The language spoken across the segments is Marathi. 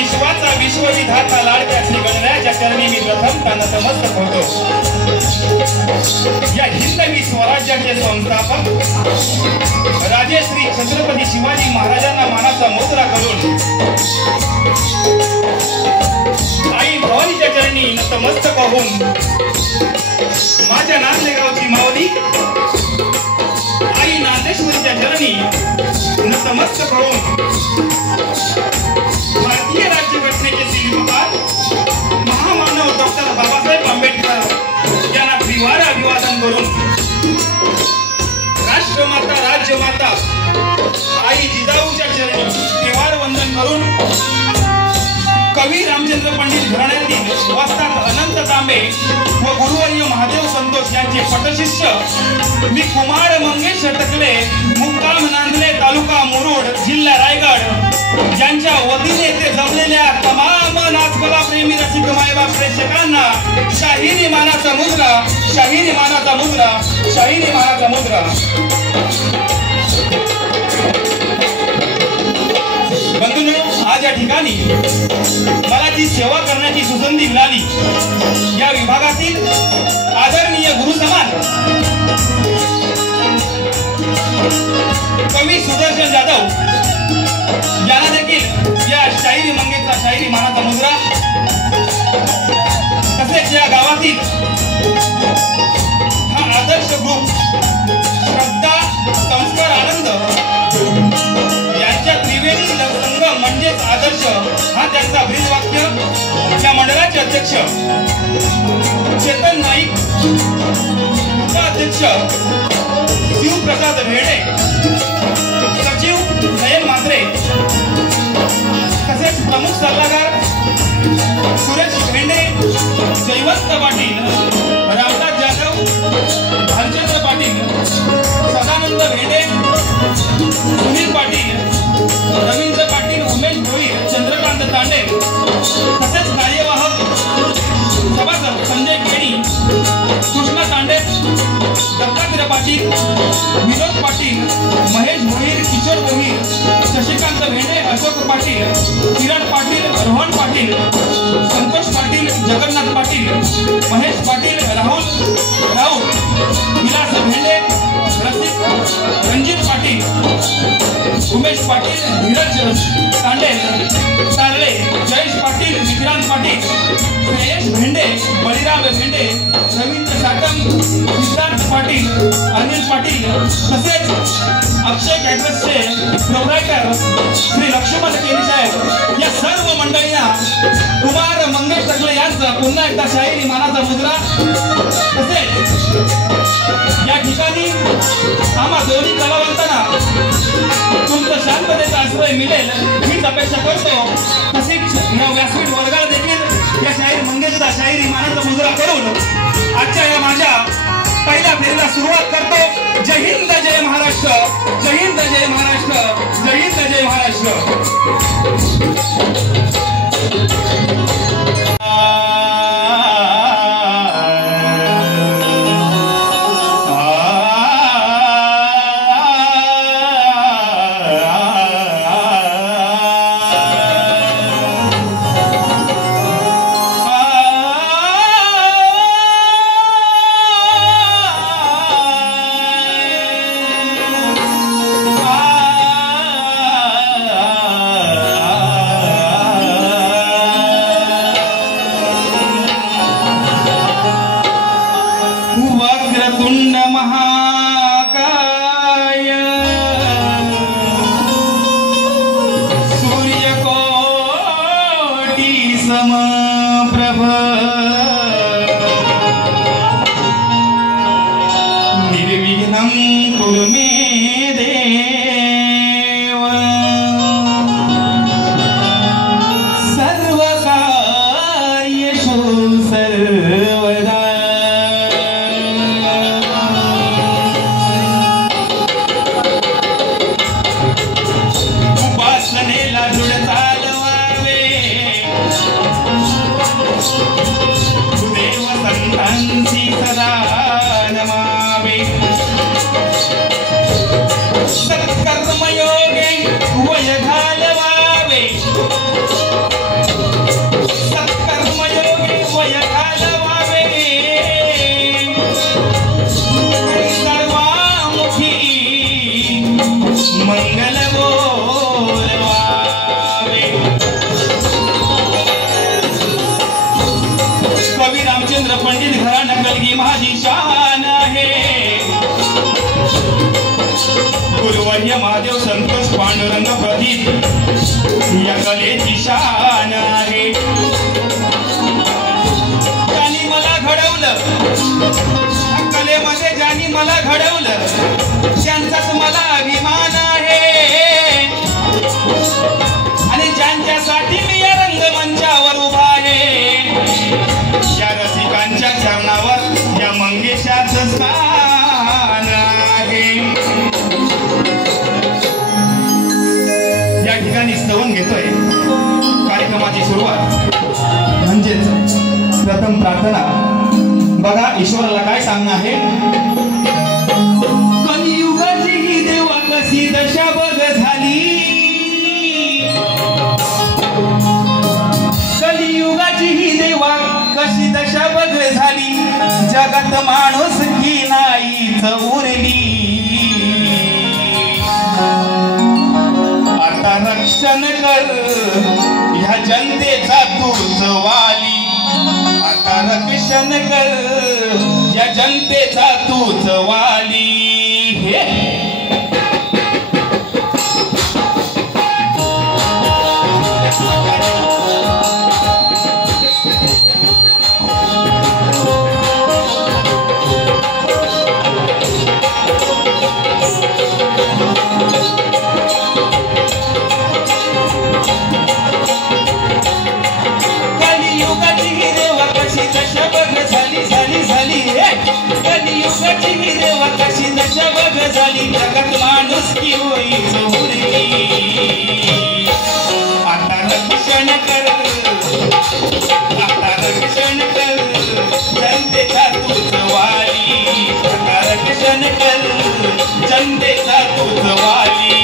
विश्वाचा विश्वविधाता लाडक्या श्री गणरायाच्या चरणी मी प्रथम नतमस्तक होतो। या हिंदवी स्वराज्याचे संस्थापक राजे श्री छत्रपती शिवाजी महाराजांना मानाचा मुजरा करून आई भवानीच्या चरणी नतमस्तक होऊन माझ्या नांदेगावची माऊली आई नांदेश्वरीच्या चरणी नतमस्तक होऊन भारतीय राज्यघटनेचे शिल्पकार महामानव डॉक्टर बाबासाहेब आंबेडकर यांना त्रिवार अभिवादन करून राष्ट्रमाता राज्यमाता आई जिजाऊच्या चरणी त्रिवार वंदन करून कवी रामचंद्र पंडित घराण्यातील वस्ताद अनंत तांबे व गुरुवर्य महादेव संतोष यांचे पटशिष्य मी कुमार मंगेश टकले मुक्काम नांदले तालुका मुरुड जिल्हा रायगड यांच्या वतीने ते जमलेल्या तमाम नाचकला प्रेमी रसिक मायबाप प्रेक्षकांना शाहिरी मानाचा मुजरा, शाहिरी मानाचा मुजरा, शाहिरी मानाचा मुजरा। बंधूंनो, आज या ठिकाणी मला जी सेवा करण्याची सुसंधी मिळाली या विभागातील आदरणीय गुरु समान कवी सुदर्शन जाधव यांना देखील या शाहिरी मंगेशचा शाहिरी मानाचा मुजरा, तसेच या गावातील हा आदर्श ग्रुप श्रद्धा संस्कार आनंद यांच्या त्रिवेणी संगम म्हणजेच आदर्श हा त्यांचा ब्रीदवाक्य। या मंडळाचे अध्यक्ष चेतन नाईक, उपाध्यक्ष शिवप्रसाद भेडे, सचिव नयन मात्रे, तसेच प्रमुख सल्लागार सुरेश भेंडे, जयवंत पाटील, रामदास जाधव, भालचंद्र पाटील, सदानंद भेंडे, सुनील पाटील, रवींद्र पाटील, उमेश भोईर, चंद्रकांत तांडे, तसेच कार्यवाहक सभासद संजय केणी, कृष्णा तांडे, दत्तात्रय पाटील, विनोद पाटील, महेश भोईर, किशोर भोईर, शशिकांत भेंडे, अशोक पाटील, किरण पाटील, रोहन पाटील, संतोष पाटील, जगन्नाथ पाटील, महेश पाटील, राहुल विलास भेंडे, रणजित पाटील, उमेश पाटील, धीरज तांडे तारळे, जयेश पाटील, विक्रांत पाटील, श्रेयश भेंडे, बळीराम भेंडे, रवींद्र साटम, सिद्धार्थ पाटील, अनिल पाटील, तसेच अक्षय कॅटरसचे प्रोप्रायटर श्री लक्ष्मण केनी साहेब या सर्व मंडळींना कुमार मंगेश टकले यांचा पुन्हा एकदा शाहिरी मानाचा मुजरा। तसेच या ठिकाणी आम्हा दोन्ही कलावंतांना तुमचं शांततेचा आश्रय मिळेल हीच अपेक्षा करतो। तसेच या व्यासपीठ वर्गाला देखील या शाहीर मंगेशचा शाहिरी मानाचा मुजरा करून आजच्या या माझ्या पहिल्या फेरीला सुरुवात करतो। जय हिंद, जय महाराष्ट्र, जय हिंद, जय महाराष्ट्र, जय हिंद, जय महाराष्ट्र। वक्रतुंड महाकाय सूर्यकोटि समप्रभ निर्विघ्नं कुरु मे देव सर्वकार्येषु सर्वदा। सदा नमामि। या कलेची शान आहे. ज्यांनी मला घडवलं, कलेमध्ये ज्यांनी मला घडवलं त्यांचाच मला अभिमान आहे. आणि ज्यांच्यासाठी मी या रंगमंचावर उभा आहे, या रसिकांच्या चरणावर या मंगेशाचं स्थान आहे. या ठिकाणी स्तवन घेतोय. कार्यक्रमाची सुरुवात म्हणजेच प्रथम प्रार्थना. बघा ईश्वराला काय सांगणं आहे. कलियुगाची ही देवा कशी दशा बघ झाली, कलियुगाची ही देवा कशी दशा बघ झाली, जगात माणूस की नाहीच उरली. आता रक्षण कर ह्या जनतेचा तूच वाली, आता रक्षण कर या जनतेचा तूच वाली. हे कलियुगाची ही देवा कशी दशा बघ झाली, जगात माणूस की होईच उरली. आता रक्षण कर, आता रक्षण कर जनतेचा तूच वाली, आता रक्षण कर जनतेचा तूच वाली.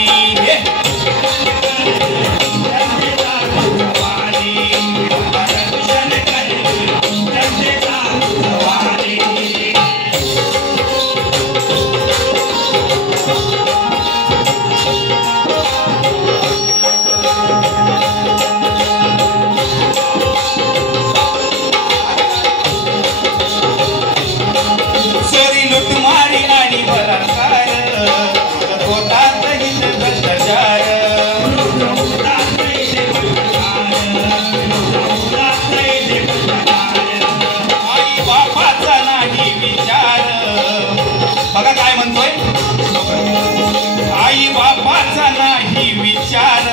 बघा काय म्हणतोय. आई बापाचा नाही विचार,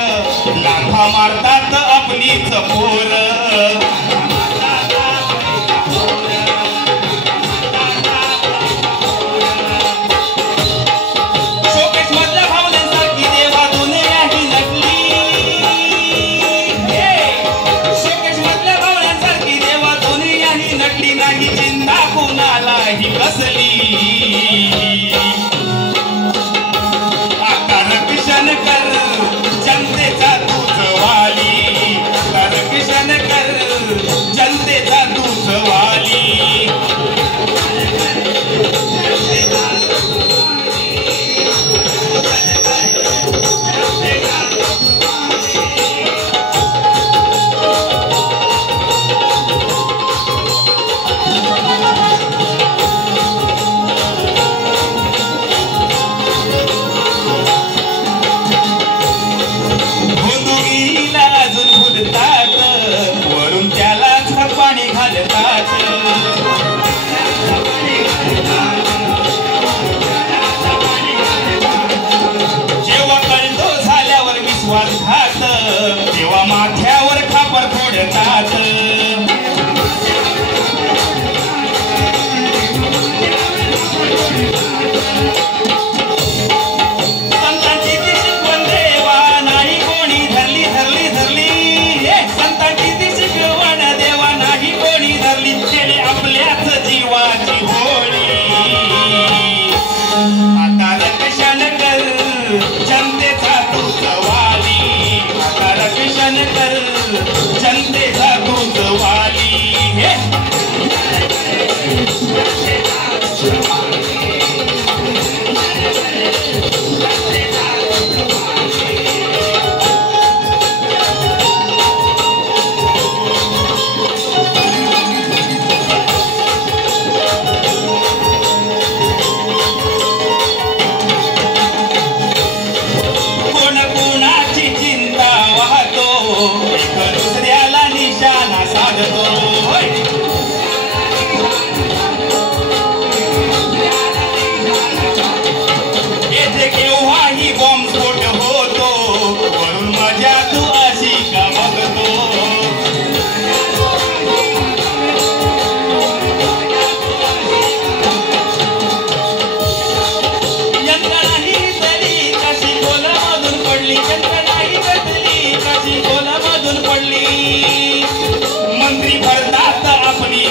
लाथा मारतात आपलीच पोर. शोकेश मधल्या भावनांसारखी देवा दुनियाही नटली, शोकेश मधल्या भावनांसारखी देवा दुनियाही नटली, नाही चिंता कुणालाही कसली. आता रक्षण कर जनतेचा तूच वाली, आता रक्षण कर जनतेचा तूच वाली. वरून त्यालाच पाणी घालतात, जेव्हा कळतो झाल्यावर विश्वासघात, तेव्हा माथ्यावर खापर फोडतात. संतांची ती शिकवण देवा नाही कोणी धरली धरली धरली, संतांची ती शिकवण देवा नाही कोणी धरली, त्याने आपल्याच जीवाची होळी. आता रक्षण कर जनतेचा तूच वाली, आता रक्षण कर जनतेचा तूच एक दुसऱ्याला निशाणा साधतो होय येथे केव्हाही बॉम्बस्फोट होतो वरून मजा तू अशी का बघतो मंत्री भरतात आपली